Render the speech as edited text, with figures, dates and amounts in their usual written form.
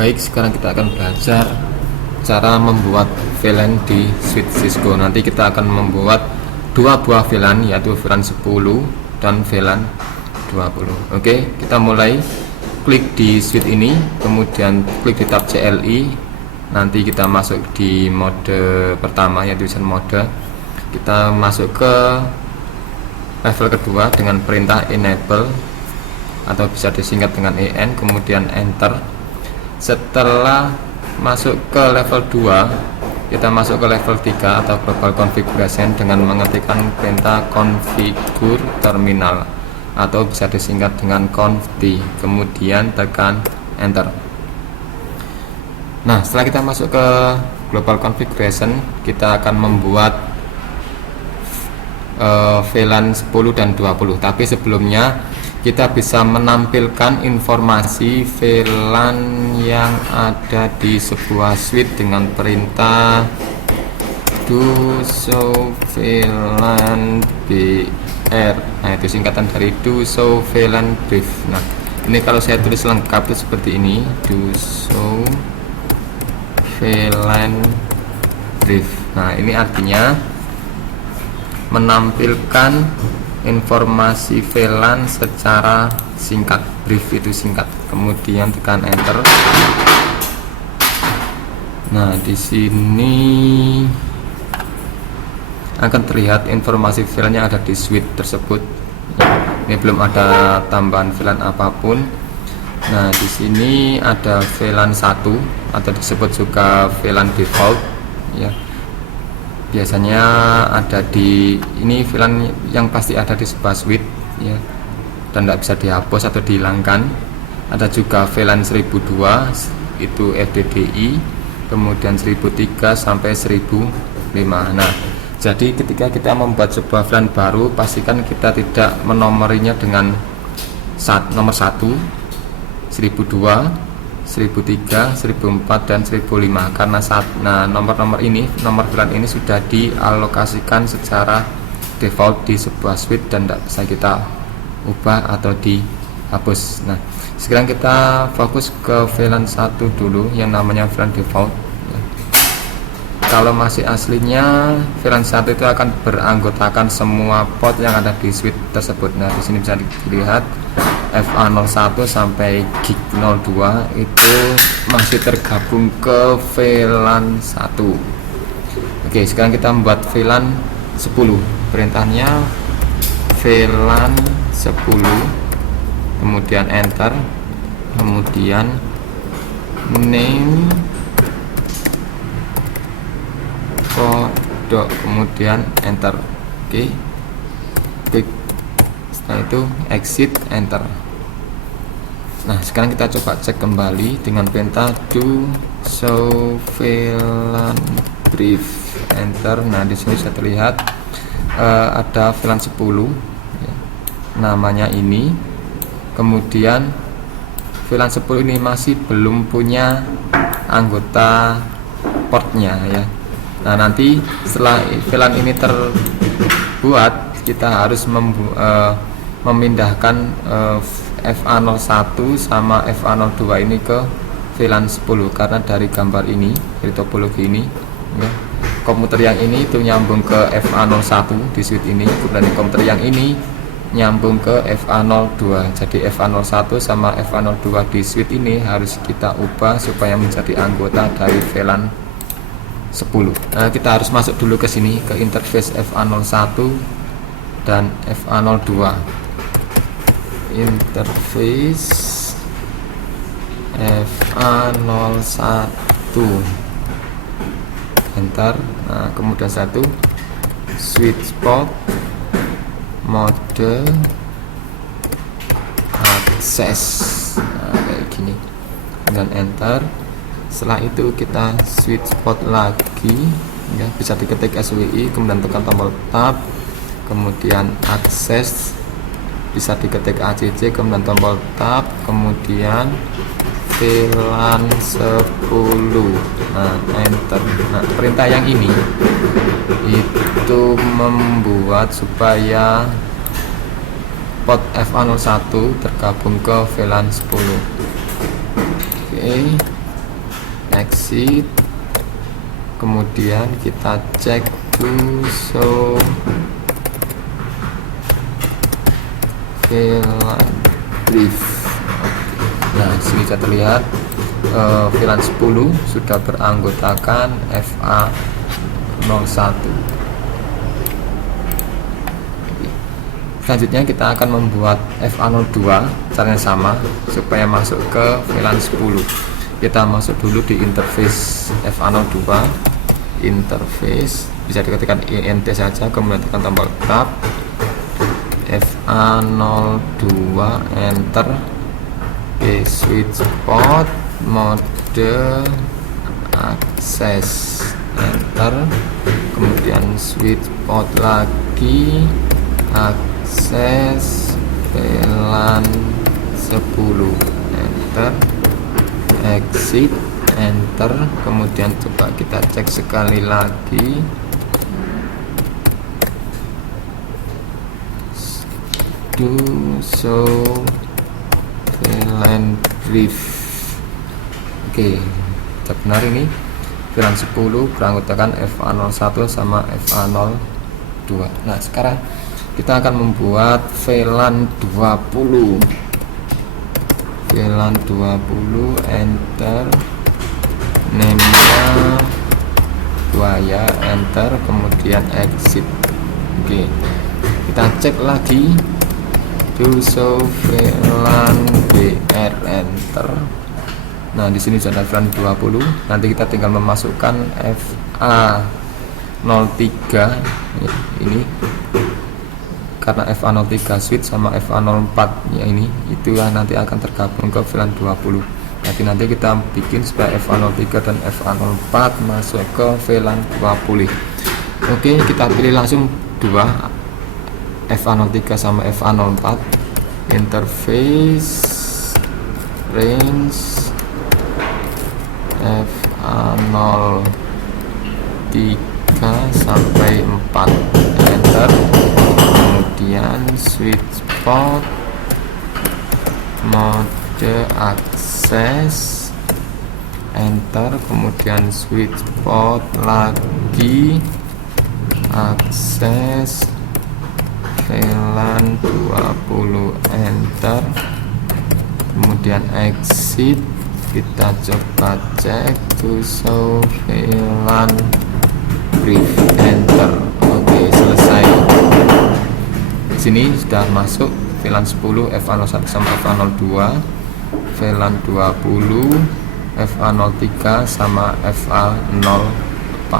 Baik, sekarang kita akan belajar cara membuat VLAN di switch Cisco. Nanti kita akan membuat dua buah VLAN, yaitu VLAN 10 dan VLAN 20. Oke, kita mulai. Klik di switch ini, kemudian klik di tab CLI. Nanti kita masuk di mode pertama, yaitu user mode. Kita masuk ke level kedua dengan perintah enable atau bisa disingkat dengan EN, kemudian enter. Setelah masuk ke level 2, kita masuk ke level 3 atau global configuration dengan mengetikkan perintah configure terminal atau bisa disingkat dengan conft, kemudian tekan enter. Nah, setelah kita masuk ke global configuration, kita akan membuat VLAN 10 dan 20. Tapi sebelumnya kita bisa menampilkan informasi VLAN yang ada di sebuah switch dengan perintah do show VLAN BR. Nah, itu singkatan dari do show VLAN brief. Nah, ini kalau saya tulis lengkap itu seperti ini, do show VLAN brief. Nah, ini artinya menampilkan informasi VLAN secara singkat. Brief itu singkat. Kemudian tekan enter. Nah, di sini akan terlihat informasi VLAN yang ada di switch tersebut. Ini belum ada tambahan VLAN apapun. Nah, di sini ada VLAN 1 atau disebut juga VLAN default ya. Biasanya ada di ini VLAN yang pasti ada di sebuah switch ya, dan tidak bisa dihapus atau dihilangkan. Ada juga VLAN 1002 itu FDDI, kemudian 1003 sampai 1005. Nah, jadi ketika kita membuat sebuah VLAN baru, pastikan kita tidak menomorinya dengan nomor 1, 1002, 1003, 1004 dan 1005 karena nomor-nomor ini, nomor VLAN ini sudah dialokasikan secara default di sebuah switch dan tidak bisa kita ubah atau dihapus. Nah, sekarang kita fokus ke VLAN 1 dulu yang namanya VLAN default. Kalau masih aslinya VLAN 1 itu akan beranggotakan semua port yang ada di switch tersebut. Nah, di sini bisa dilihat FA01 sampai GIG02 itu masih tergabung ke VLAN 1. Oke, sekarang kita membuat VLAN 10. Perintahnya VLAN 10, kemudian enter, kemudian name kode, kemudian enter. Oke, klik. Setelah itu exit, enter. Nah, sekarang kita coba cek kembali dengan perintah do show VLAN brief, enter. Nah, di sini sudah terlihat ada VLAN 10 ya, namanya ini. Kemudian VLAN 10 ini masih belum punya anggota portnya ya. Nah, nanti setelah VLAN ini terbuat, kita harus memindahkan FA01 sama FA02 ini ke VLAN 10 karena dari gambar ini, dari topologi ini ya, komputer yang ini itu nyambung ke FA01 di switch ini, dan komputer yang ini nyambung ke FA02. Jadi FA01 sama FA02 di switch ini harus kita ubah supaya menjadi anggota dari VLAN 10. Nah, kita harus masuk dulu ke sini ke interface FA01 dan FA02. Interface FA01, enter. Nah, kemudian satu switch port mode akses, nah, kayak gini, dan enter. Setelah itu kita switch port lagi ya, bisa diketik SWI, kemudian tekan tombol tab, kemudian akses, bisa diketik ACC, kemudian tombol tab, kemudian VLAN 10. Nah, enter. Nah, perintah yang ini itu membuat supaya port FA01 tergabung ke VLAN 10. Oke, exit, kemudian kita cek to show VLAN brief. Nah, sini sudah terlihat VLAN 10 sudah beranggotakan FA01. Selanjutnya kita akan membuat FA02. Caranya sama, supaya masuk ke VLAN 10 kita masuk dulu di interface FA02. Interface bisa diketikkan INT saja, kemudian tekan tombol tab, FA02, enter. Switch port mode akses, enter. Kemudian switch port lagi, akses VLAN 10, enter. Exit, enter. Kemudian coba kita cek sekali lagi, do show VLAN brief. Oke, benar ini VLAN 10 beranggotakan FA01 sama FA02. Nah, sekarang kita akan membuat VLAN 20. VLAN 20, enter. Name-nya buaya, enter. Kemudian exit. Oke, kita cek lagi, do show VLAN BR, enter. Nah, di sini sudah VLAN 20. Nanti kita tinggal memasukkan FA03 ini, karena FA03 switch sama FA04 ya ini, itu yang nanti akan tergabung ke VLAN 20. Nanti kita bikin supaya FA03 dan FA04 masuk ke VLAN 20. Oke, kita pilih langsung dua, FA03 sama FA04. Interface, range FA03 sampai 4, enter. Kemudian switch port mode akses, enter. Kemudian switch port lagi, akses VLAN 20, enter. Kemudian exit, kita coba cek to show VLAN brief, enter. Oke, selesai. Di sini sudah masuk VLAN 10 FA01 sama FA02, VLAN 20 FA03 sama FA04.